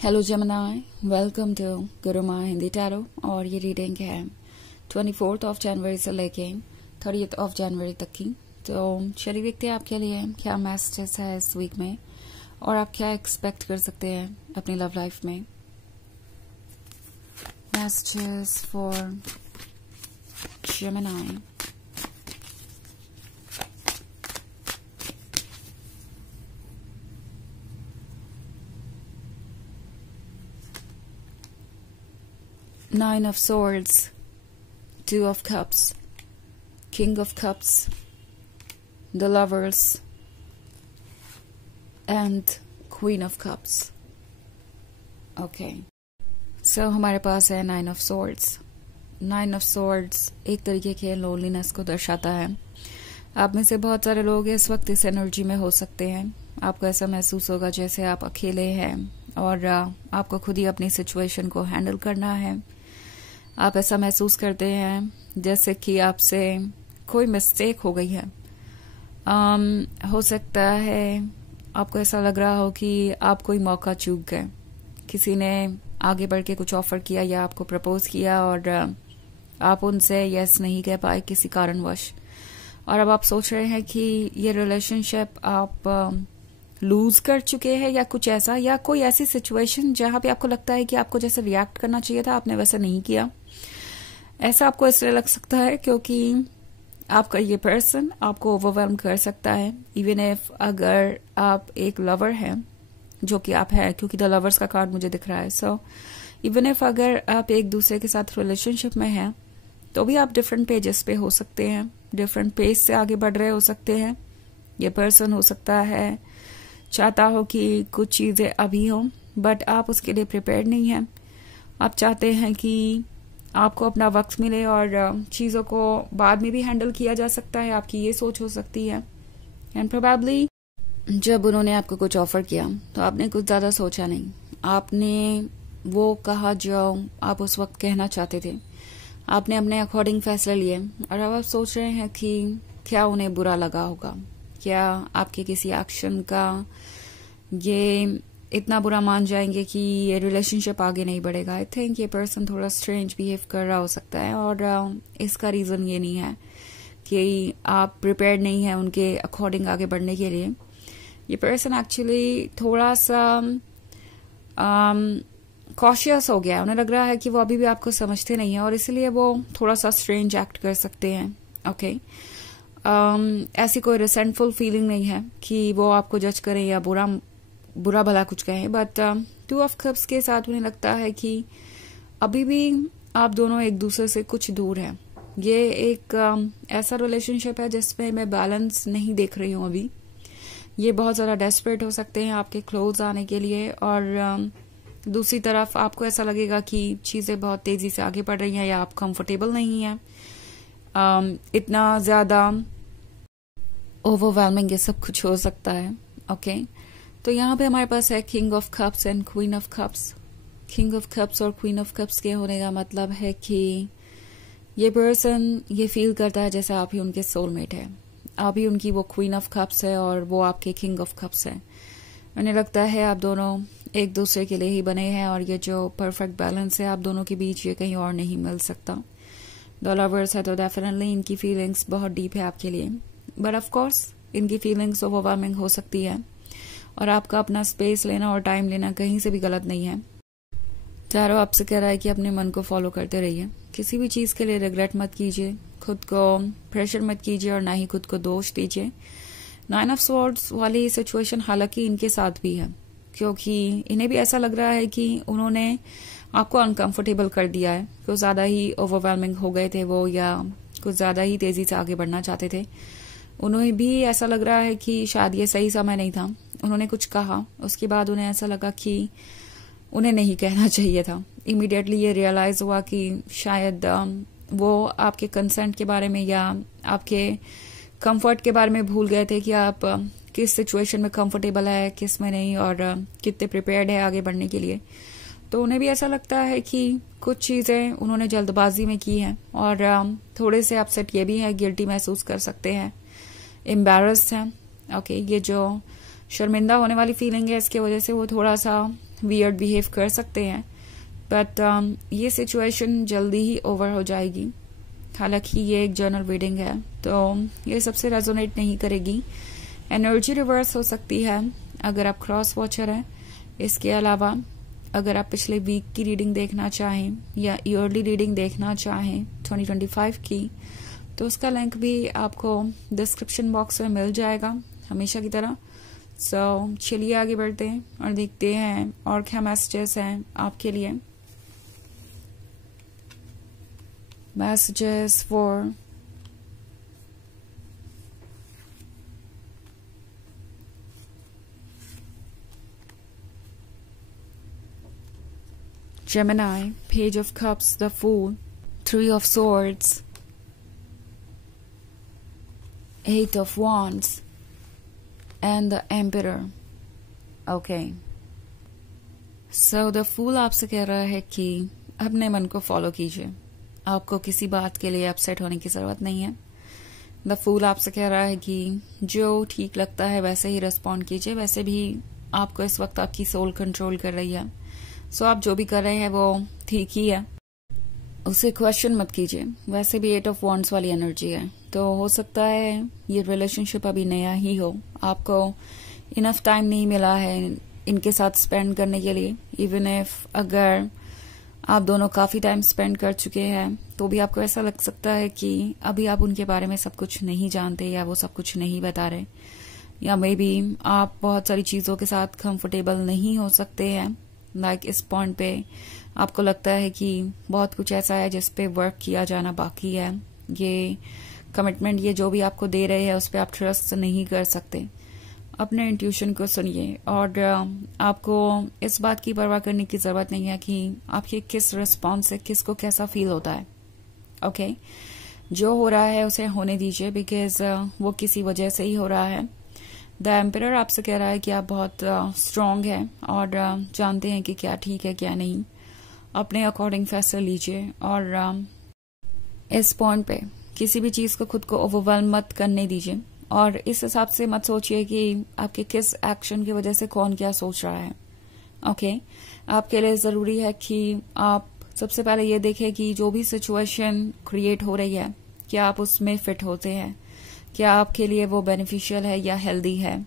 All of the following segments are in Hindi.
हेलो जेमिनी, वेलकम टू गुरु माँ हिंदी टैरो। और ये रीडिंग है 24 जनवरी से लेके 30 जनवरी तक की। तो चलिए देखते हैं आपके लिए क्या मैसेजेस है इस वीक में और आप क्या एक्सपेक्ट कर सकते हैं अपनी लव लाइफ में। Messages for Gemini. Nine of Swords, Two of Cups, King of Cups, the Lovers, and Queen of Cups. Okay. So हमारे पास है Nine of Swords. Nine of Swords एक तरीके के लोनलीनेस को दर्शाता है। आप में से बहुत सारे लोग इस वक्त इस एनर्जी में हो सकते हैं। आपको ऐसा महसूस होगा जैसे आप अकेले हैं और आपको खुद ही अपनी सिचुएशन को हैंडल करना है। आप ऐसा महसूस करते हैं जैसे कि आपसे कोई मिस्टेक हो गई है। हो सकता है आपको ऐसा लग रहा हो कि आप कोई मौका चूक गए। किसी ने आगे बढ़ के कुछ ऑफर किया या आपको प्रपोज किया और आप उनसे यस नहीं कह पाए किसी कारणवश। और अब आप सोच रहे हैं कि ये रिलेशनशिप आप लूज कर चुके हैं या कुछ ऐसा, या कोई ऐसी सिचुएशन जहां पे आपको लगता है कि आपको जैसे रिएक्ट करना चाहिए था आपने वैसा नहीं किया। ऐसा आपको इसलिए लग सकता है क्योंकि आपका ये पर्सन आपको ओवरवेल्म कर सकता है। इवन इफ अगर आप एक लवर हैं, जो कि आप हैं क्योंकि द लवर्स का कार्ड मुझे दिख रहा है। सो इवन इफ अगर आप एक दूसरे के साथ रिलेशनशिप में हैं तो भी आप डिफरेंट पेजेस पे हो सकते हैं, डिफरेंट पेज से आगे बढ़ रहे हो सकते हैं। ये पर्सन हो सकता है चाहता हो कि कुछ चीजें अभी हो बट आप उसके लिए प्रिपेयर्ड नहीं हैं। आप चाहते हैं कि आपको अपना वक्त मिले और चीजों को बाद में भी हैंडल किया जा सकता है। आपकी ये सोच हो सकती है। एंड प्रोबेबली जब उन्होंने आपको कुछ ऑफर किया तो आपने कुछ ज्यादा सोचा नहीं, आपने वो कहा जो आप उस वक्त कहना चाहते थे। आपने अपने अकॉर्डिंग फैसला लिए और अब आप सोच रहे हैं कि क्या उन्हें बुरा लगा होगा, क्या आपके किसी एक्शन का ये इतना बुरा मान जाएंगे कि ये रिलेशनशिप आगे नहीं बढ़ेगा। आई थिंक ये पर्सन थोड़ा स्ट्रेंज बिहेव कर रहा हो सकता है और इसका रीजन ये नहीं है कि आप प्रिपेयर्ड नहीं है उनके अकॉर्डिंग आगे बढ़ने के लिए। ये पर्सन एक्चुअली थोड़ा सा कॉशियस हो गया है। उन्हें लग रहा है कि वो अभी भी आपको समझते नहीं है और इसलिए वो थोड़ा सा स्ट्रेंज एक्ट कर सकते हैं। ओके। ऐसी कोई रिसेंटफुल फीलिंग नहीं है कि वो आपको जज करें या बुरा भला कुछ कहें। बट टू ऑफ कप्स के साथ उन्हें लगता है कि अभी भी आप दोनों एक दूसरे से कुछ दूर हैं। ये एक ऐसा रिलेशनशिप है जिसमें मैं बैलेंस नहीं देख रही हूँ अभी। ये बहुत ज्यादा डेस्परेट हो सकते हैं आपके क्लोज आने के लिए और दूसरी तरफ आपको ऐसा लगेगा कि चीजें बहुत तेजी से आगे बढ़ रही हैं या आप कंफर्टेबल नहीं हैं। इतना ज्यादा ओवरवेलमिंग ये सब कुछ हो सकता है। ओके। तो यहाँ पे हमारे पास है king of cups and queen of cups. King of cups और क्वीन ऑफ कप्स के होने का मतलब है कि ये पर्सन ये फील करता है जैसे आप ही उनके सोलमेट है, आप ही उनकी वो क्वीन ऑफ कप्स है और वो आपके किंग ऑफ कप्स है। उन्हें लगता है आप दोनों एक दूसरे के लिए ही बने हैं और ये जो परफेक्ट बैलेंस है आप दोनों के बीच ये कहीं और नहीं मिल सकता। द लवर्स है तो डेफिनेटली इनकी फीलिंग्स बहुत डीप है आपके लिए, बट ऑफ कोर्स इनकी फीलिंग्स ओवरवेलमिंग हो सकती है और आपका अपना स्पेस लेना और टाइम लेना कहीं से भी गलत नहीं है। चारों आपसे कह रहा है कि अपने मन को फॉलो करते रहिए, किसी भी चीज के लिए रिग्रेट मत कीजिए, खुद को प्रेशर मत कीजिए और ना ही खुद को दोष दीजिए। नाइन ऑफ स्वॉर्ड्स वाली सिचुएशन हालांकि इनके साथ भी है क्योंकि इन्हें भी ऐसा लग रहा है कि उन्होंने आपको अनकंफर्टेबल कर दिया है। कुछ ज्यादा ही ओवरवेलमिंग हो गए थे वो या कुछ ज्यादा ही तेजी से आगे बढ़ना चाहते थे। उन्हें भी ऐसा लग रहा है कि शायद ये सही समय नहीं था। उन्होंने कुछ कहा उसके बाद उन्हें ऐसा लगा कि उन्हें नहीं कहना चाहिए था। इमीडिएटली ये रियलाइज हुआ कि शायद वो आपके कंसेंट के बारे में या आपके कंफर्ट के बारे में भूल गए थे कि आप किस सिचुएशन में कंफर्टेबल है किस में नहीं और कितने प्रिपेयर्ड है आगे बढ़ने के लिए। तो उन्हें भी ऐसा लगता है कि कुछ चीजें उन्होंने जल्दबाजी में की हैं और थोड़े से अपसेट ये भी है, गिल्टी महसूस कर सकते हैं, एम्बैरस्ड हैं। ओके। ये जो शर्मिंदा होने वाली फीलिंग है इसकी वजह से वो थोड़ा सा वियर्ड बिहेव कर सकते हैं, बट ये सिचुएशन जल्दी ही ओवर हो जाएगी। हालांकि ये एक जर्नल रीडिंग है तो ये सबसे रेजोनेट नहीं करेगी। एनर्जी रिवर्स हो सकती है अगर आप क्रॉस वॉचर हैं। इसके अलावा अगर आप पिछले वीक की रीडिंग देखना चाहें या ईयरली रीडिंग देखना चाहें 2025 की, तो उसका लिंक भी आपको डिस्क्रिप्शन बॉक्स में मिल जाएगा हमेशा की तरह। सो चलिए आगे बढ़ते हैं और देखते हैं और क्या मैसेजेस हैं आपके लिए। Messages for Gemini, Page of Cups, the Fool, Three of Swords, Eight of Wands, and the Emperor. Okay. So the Fool आपसे कह रहा है कि अपने मन को फॉलो कीजिए, आपको किसी बात के लिए अपसेट होने की जरूरत नहीं है। द फूल आपसे कह रहा है कि जो ठीक लगता है वैसे ही रिस्पॉन्ड कीजिए। वैसे भी आपको इस वक्त आपकी सोल कंट्रोल कर रही है, सो आप जो भी कर रहे हैं वो ठीक ही है, उसे क्वेश्चन मत कीजिए। वैसे भी 8 ऑफ वॉन्ड्स वाली एनर्जी है, तो हो सकता है ये रिलेशनशिप अभी नया ही हो, आपको इनफ टाइम नहीं मिला है इनके साथ स्पेंड करने के लिए। इवन इफ अगर आप दोनों काफी टाइम स्पेंड कर चुके हैं तो भी आपको ऐसा लग सकता है कि अभी आप उनके बारे में सब कुछ नहीं जानते या वो सब कुछ नहीं बता रहे, या मे बी आप बहुत सारी चीजों के साथ कंफर्टेबल नहीं हो सकते हैं। लाइक इस पॉइंट पे आपको लगता है कि बहुत कुछ ऐसा है जिस पे वर्क किया जाना बाकी है। ये कमिटमेंट, ये जो भी आपको दे रहे हैं उस पर आप ट्रस्ट नहीं कर सकते। अपने इंट्यूशन को सुनिए और आपको इस बात की परवाह करने की जरूरत नहीं है कि आपके किस रिस्पॉन्स से किसको कैसा फील होता है। ओके, जो हो रहा है उसे होने दीजिए, बिकॉज वो किसी वजह से ही हो रहा है। द एम्परर आपसे कह रहा है कि आप बहुत स्ट्रांग हैं और जानते हैं कि क्या ठीक है क्या नहीं। अपने अकॉर्डिंग फैसला लीजिए और इस पॉइंट पे किसी भी चीज को खुद को ओवरवेल्म मत करने दीजिए और इस हिसाब से मत सोचिए कि आपके किस एक्शन की वजह से कौन क्या सोच रहा है। ओके, आपके लिए जरूरी है कि आप सबसे पहले ये देखें कि जो भी सिचुएशन क्रिएट हो रही है क्या आप उसमें फिट होते हैं, क्या आपके लिए वो बेनिफिशियल है या हेल्दी है।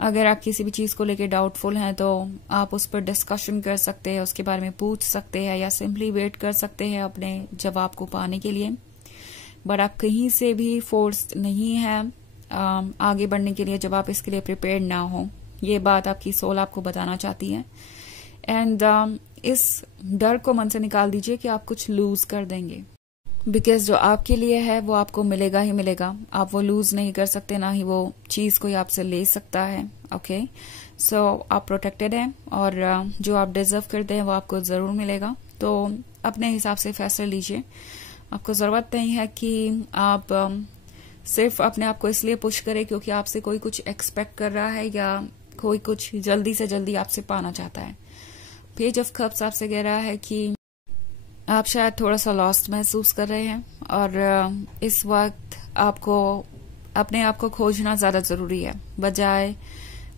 अगर आप किसी भी चीज को लेकर डाउटफुल हैं तो आप उस पर डिस्कशन कर सकते हैं, उसके बारे में पूछ सकते हैं या सिंपली वेट कर सकते हैं अपने जवाब को पाने के लिए। बट आप कहीं से भी फोर्स नहीं है आगे बढ़ने के लिए जब आप इसके लिए प्रिपेयर ना हो। ये बात आपकी सोल आपको बताना चाहती है। एंड इस डर को मन से निकाल दीजिए कि आप कुछ लूज कर देंगे, बिकॉज जो आपके लिए है वो आपको मिलेगा ही मिलेगा। आप वो लूज नहीं कर सकते, ना ही वो चीज कोई आपसे ले सकता है। ओके, सो आप प्रोटेक्टेड हैं और जो आप डिजर्व करते हैं वो आपको जरूर मिलेगा। तो अपने हिसाब से फैसला लीजिए। आपको जरूरत नहीं है कि आप सिर्फ अपने आप को इसलिए पुश करें क्योंकि आपसे कोई कुछ एक्सपेक्ट कर रहा है या कोई कुछ जल्दी से जल्दी आपसे पाना चाहता है। पेज ऑफ कप्स आपसे कह रहा है कि आप शायद थोड़ा सा लॉस्ट महसूस कर रहे हैं और इस वक्त आपको अपने आप को खोजना ज्यादा जरूरी है बजाय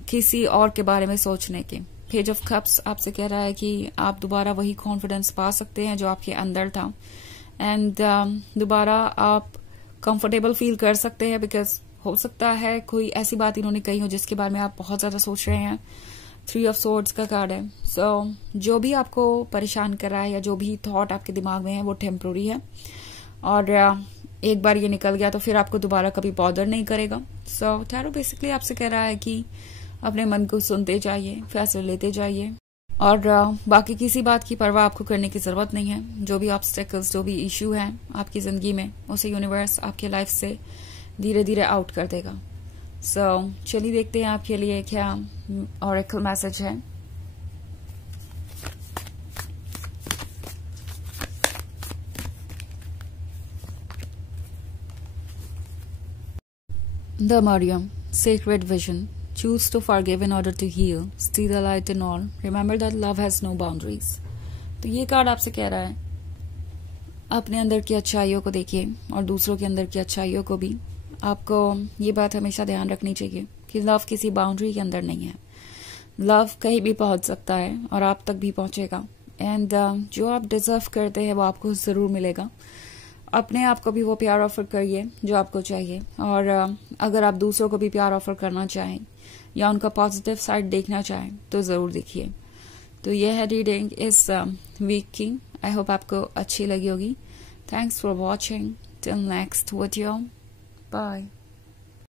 किसी और के बारे में सोचने के। पेज ऑफ कप्स आपसे कह रहा है कि आप दोबारा वही कॉन्फिडेंस पा सकते हैं जो आपके अंदर था एंड दोबारा आप कंफर्टेबल फील कर सकते हैं, बिकॉज हो सकता है कोई ऐसी बात इन्होंने कही हो जिसके बारे में आप बहुत ज्यादा सोच रहे हैं। 3 ऑफ सोर्ड्स का कार्ड है। सो जो भी आपको परेशान कर रहा है या जो भी थॉट आपके दिमाग में है वो टेम्पोररी है और एक बार ये निकल गया तो फिर आपको दोबारा कभी बॉदर नहीं करेगा। सो टैरो बेसिकली आपसे कह रहा है कि अपने मन को सुनते जाइए, फैसले लेते जाइए और बाकी किसी बात की परवाह आपको करने की जरूरत नहीं है। जो भी ऑब्स्टेकल्स, जो भी इश्यू है आपकी जिंदगी में, उसे यूनिवर्स आपके लाइफ से धीरे धीरे आउट कर देगा। सो चलिए देखते हैं आपके लिए क्या ऑरेकल मैसेज है। The Mariam, Sacred Vision. Choose to forgive in order to heal. See the light in all. Remember that love has no boundaries. तो ये कार्ड आपसे कह रहा है अपने अंदर की अच्छाइयों को देखिए और दूसरों के अंदर की अच्छाइयों को भी। आपको ये बात हमेशा ध्यान रखनी चाहिए कि लव किसी बाउंड्री के अंदर नहीं है। लव कहीं भी पहुंच सकता है और आप तक भी पहुंचेगा। एंड जो आप डिजर्व करते हैं वो आपको जरूर मिलेगा। अपने आप को भी वो प्यार ऑफर करिए जो आपको चाहिए। और अगर आप दूसरों को भी प्यार ऑफर करना चाहें या उनका पॉजिटिव साइड देखना चाहें तो जरूर देखिए। तो ये है रीडिंग इस वीक की। आई होप आपको अच्छी लगी होगी। Thanks for watching. Till next video, bye.